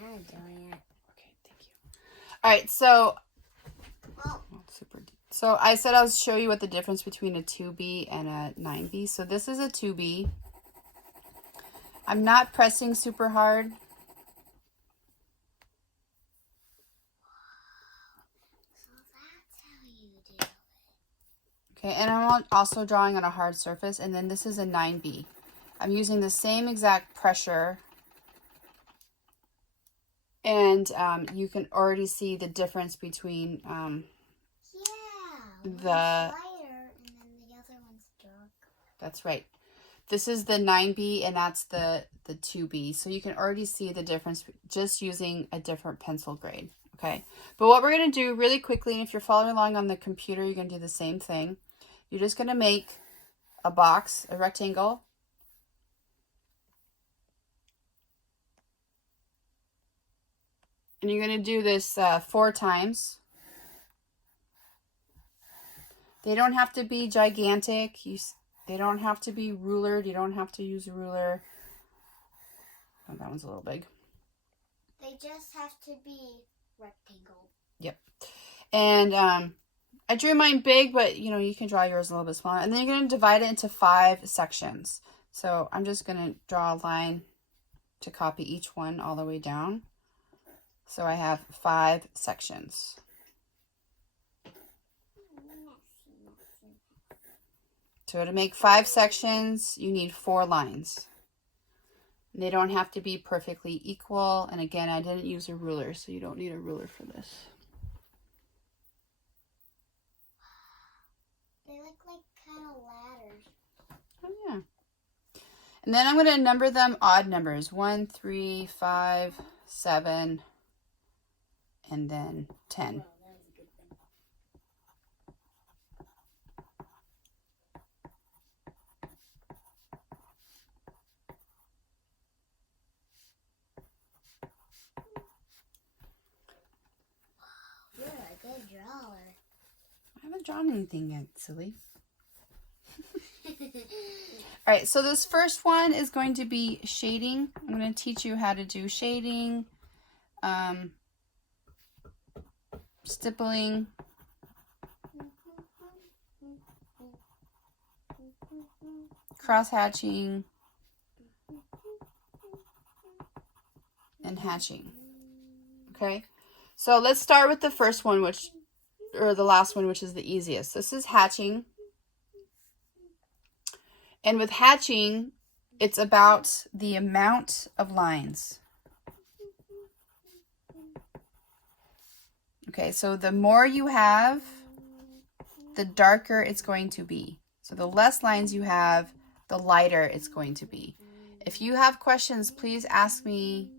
kind of doing it. Okay, thank you. All right, so super deep. So I said I'll show you what the difference between a 2B and a 9B. So this is a 2B. I'm not pressing super hard. So that's how you do it. Okay, and I'm also drawing on a hard surface, and then this is a 9B. I'm using the same exact pressure, and you can already see the difference between One's the... lighter and then the other one's dark. That's right. This is the 9B and that's the 2B. So you can already see the difference just using a different pencil grade. Okay. But what we're going to do really quickly, and if you're following along on the computer, you're going to do the same thing. You're just going to make a box, a rectangle. And you're going to do this 4 times. They don't have to be gigantic. They don't have to be rulered. You don't have to use a ruler. Oh, that one's a little big. They just have to be rectangle. Yep. And I drew mine big, but you can draw yours a little bit smaller. And then you're going to divide it into 5 sections. So I'm just going to draw a line to copy each one all the way down. So I have 5 sections. So to make 5 sections, you need 4 lines. And they don't have to be perfectly equal. And again, I didn't use a ruler, so you don't need a ruler for this. They look like kind of ladders. Oh, yeah. And then I'm going to number them odd numbers. 1, 3, 5, 7, and then 10. You're a good drawer. I haven't drawn anything yet, silly. All right, so this first one is going to be shading. I'm going to teach you how to do shading, stippling, cross-hatching, and hatching. Okay, so let's start with the first one, or the last one, which is the easiest. This is hatching. And with hatching, it's about the amount of lines. Okay, so the more you have, the darker it's going to be. So the less lines you have, the lighter it's going to be. If you have questions, please ask me,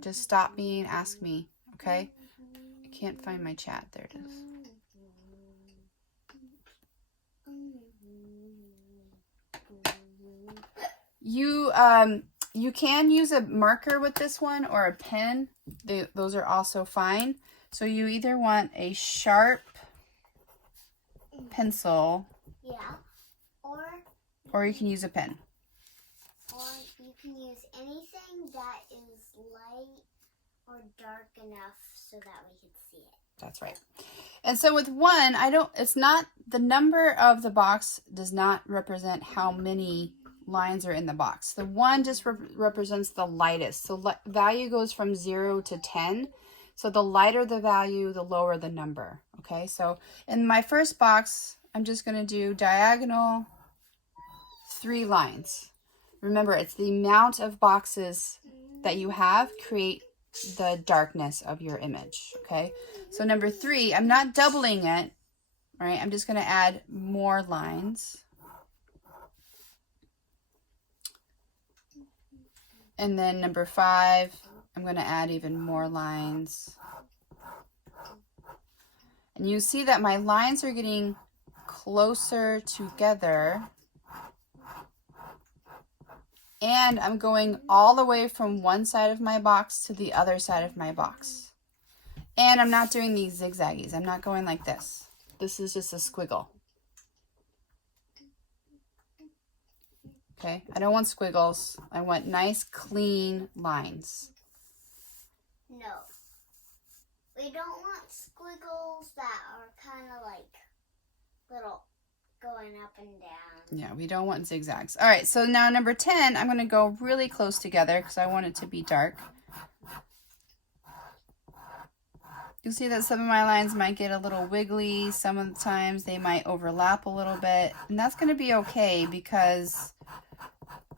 just stop me and ask me, okay? I can't find my chat. There it is. You can use a marker with this one or a pen. Those are also fine. So you either want a sharp pencil, yeah, or you can use a pen. Or you can use anything that is light or dark enough so that we can see it. That's right. And so with one, it's not, the number of the box does not represent how many lines are in the box. The 1 just represents the lightest. So value goes from 0 to 10. So the lighter the value, the lower the number. Okay, so in my first box, I'm just going to do diagonal 3 lines. Remember, it's the amount of boxes that you have create the darkness of your image. Okay, so number 3, I'm not doubling it. All right, I'm just going to add more lines. And then number 5, I'm going to add even more lines. And you see that my lines are getting closer together. And I'm going all the way from one side of my box to the other side of my box. And I'm not doing these zigzaggies. I'm not going like this. This is just a squiggle. Okay, I don't want squiggles. I want nice, clean lines. We don't want squiggles that are kind of like little going up and down. Yeah, we don't want zigzags. All right, so now number 10, I'm going to go really close together because I want it to be dark. You'll see that some of my lines might get a little wiggly. Some of the times they might overlap a little bit. And that's going to be okay because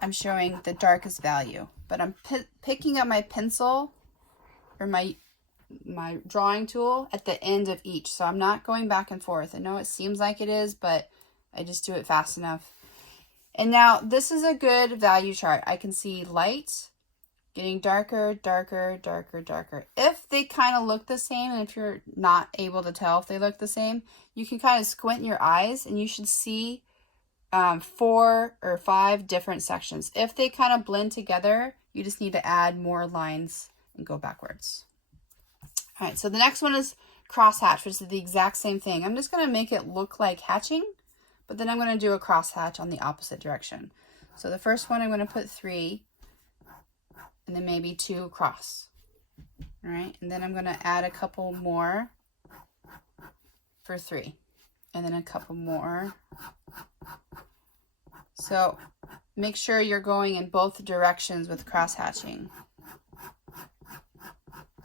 I'm showing the darkest value. But I'm picking up my pencil or my drawing tool at the end of each. So I'm not going back and forth. I know it seems like it is, but I just do it fast enough. And now this is a good value chart. I can see light getting darker, darker, darker, darker. If they kind of look the same, and if you're not able to tell if they look the same, you can kind of squint your eyes and you should see 4 or 5 different sections. If they kind of blend together, you just need to add more lines and go backwards. All right, so the next one is crosshatch, which is the exact same thing. I'm just going to make it look like hatching, but then I'm going to do a crosshatch on the opposite direction. So the first one, I'm going to put 3, and then maybe 2 across. All right, and then I'm going to add a couple more for 3, and then a couple more. So make sure you're going in both directions with crosshatching.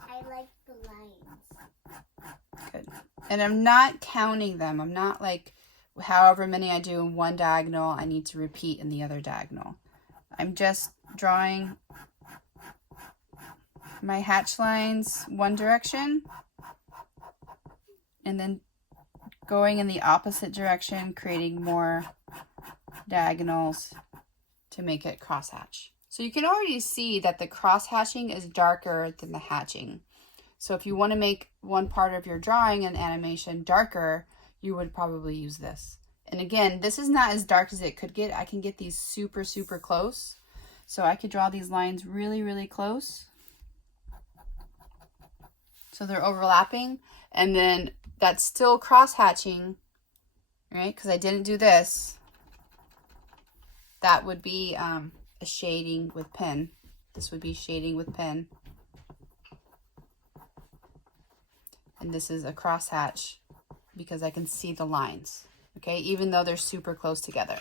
I like the lines. Good. And I'm not counting them. I'm not like however many I do in one diagonal, I need to repeat in the other diagonal. I'm just drawing my hatch lines one direction and then going in the opposite direction, creating more diagonals to make it crosshatch. So you can already see that the crosshatching is darker than the hatching. So if you want to make one part of your drawing and animation darker, you would probably use this. And again, this is not as dark as it could get. I can get these super, super close. So I could draw these lines really, really close. So they're overlapping. And then that's still cross-hatching, right? Because I didn't do this. That would be a shading with pen. This would be shading with pen. And this is a crosshatch because I can see the lines, okay? Even though they're super close together.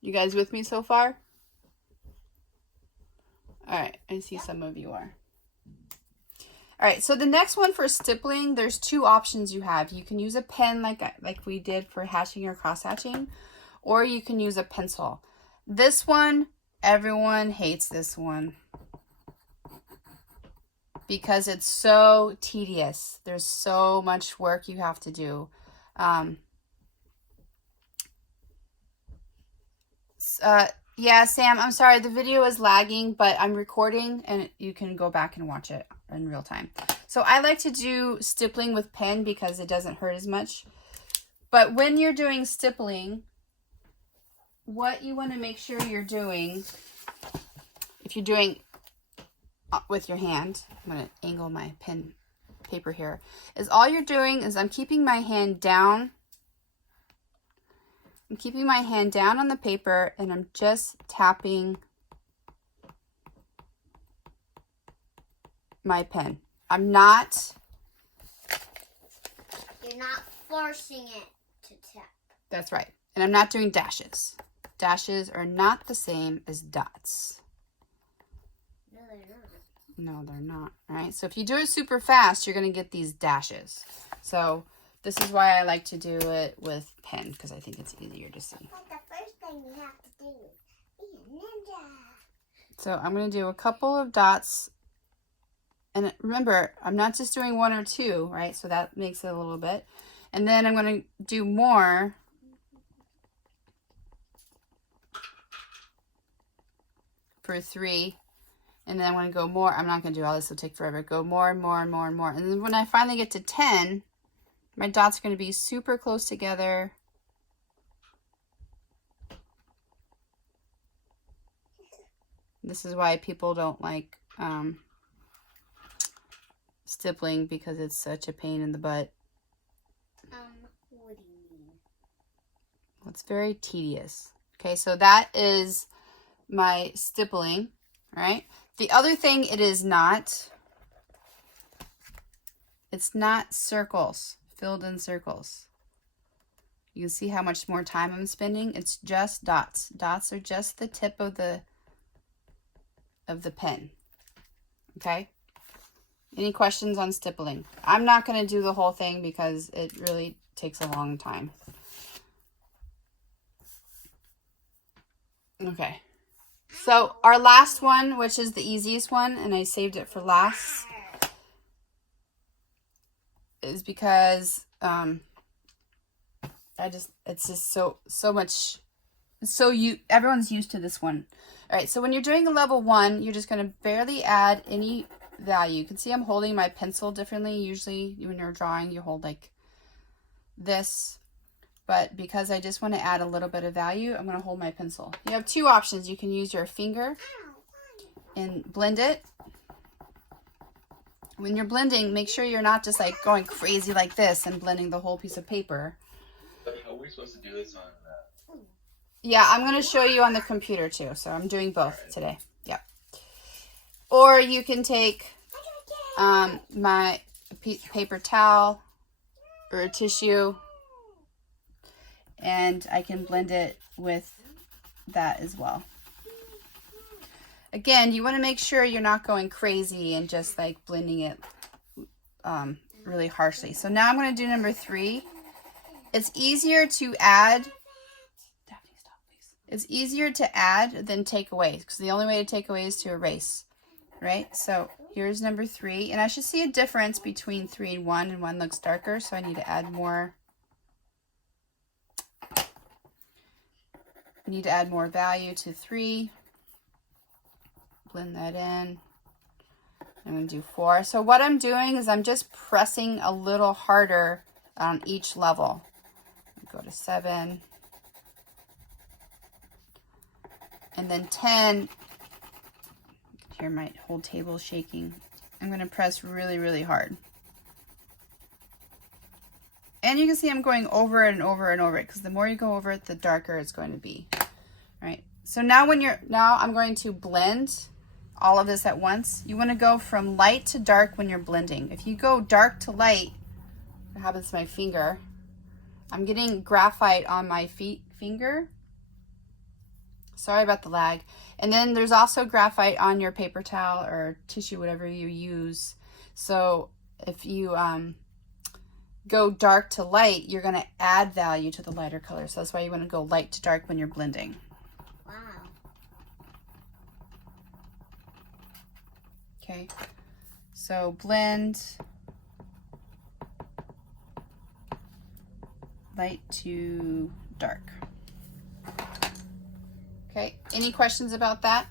You guys with me so far? All right, I see some of you are. All right, so the next one for stippling, there's 2 options you have. You can use a pen like we did for hatching or cross-hatching, or you can use a pencil. This one, everyone hates this one because it's so tedious. There's so much work you have to do. Yeah, Sam, I'm sorry. The video is lagging, but I'm recording and you can go back and watch it in real time. So I like to do stippling with pen because it doesn't hurt as much. But when you're doing stippling, what you want to make sure you're doing, if you're doing with your hand, I'm going to angle my pen paper here, is all you're doing is I'm keeping my hand down. I'm keeping my hand down on the paper and I'm just tapping my pen. I'm not. You're not forcing it to tap. That's right. And I'm not doing dashes. Dashes are not the same as dots. No, they're not. No, they're not. All right. So if you do it super fast, you're going to get these dashes. So this is why I like to do it with pen because I think it's easier to see. But the first thing you have to do is be a ninja. So I'm going to do a couple of dots. And remember, I'm not just doing 1 or 2, right? So that makes it a little bit. And then I'm going to do more. For 3. And then I'm going to go more. I'm not going to do all this. It'll take forever. Go more and more and more and more. And then when I finally get to 10, my dots are going to be super close together. This is why people don't like stippling because it's such a pain in the butt. What do you mean? Well, it's very tedious. Okay, so that is my stippling, right? The other thing it is not It's not circles, filled in circles. You can see how much more time I'm spending. It's just dots. Dots are just the tip of the pen. Okay? Any questions on stippling? I'm not going to do the whole thing because it really takes a long time. Okay. So our last one, which is the easiest one, and I saved it for last, is because it's just so much, everyone's used to this one. All right, so when you're doing a level 1, you're just going to barely add any value. You can see I'm holding my pencil differently. Usually when you're drawing, you hold like this. But because I just want to add a little bit of value, I'm going to hold my pencil. You have two options. You can use your finger and blend it. When you're blending, make sure you're not just like going crazy like this and blending the whole piece of paper. Are we supposed to do this on Yeah, I'm going to show you on the computer too. So I'm doing both today. Yep. Or you can take my paper towel or a tissue, and I can blend it with that as well. Again, you want to make sure you're not going crazy and just like blending it really harshly. So now I'm going to do number 3. It's easier to add. Daphne, stop, please. It's easier to add than take away, because the only way to take away is to erase, right? So here's number 3, and I should see a difference between 3 and 1, and 1 looks darker, so I need to add more. I need to add more value to 3. Blend that in. I'm going to do 4. So what I'm doing is I'm just pressing a little harder on each level. Go to 7. And then 10. Hear my whole table shaking. I'm going to press really, really hard. And you can see I'm going over it and over and over it, because the more you go over it, the darker it's going to be. All right. So now I'm going to blend all of this at once. You want to go from light to dark when you're blending. If you go dark to light, what happens to my finger? I'm getting graphite on my finger. Sorry about the lag. And then there's also graphite on your paper towel or tissue, whatever you use. So if you go dark to light, you're going to add value to the lighter color. So that's why you want to go light to dark when you're blending. Wow. Okay, so blend light to dark. Okay, any questions about that?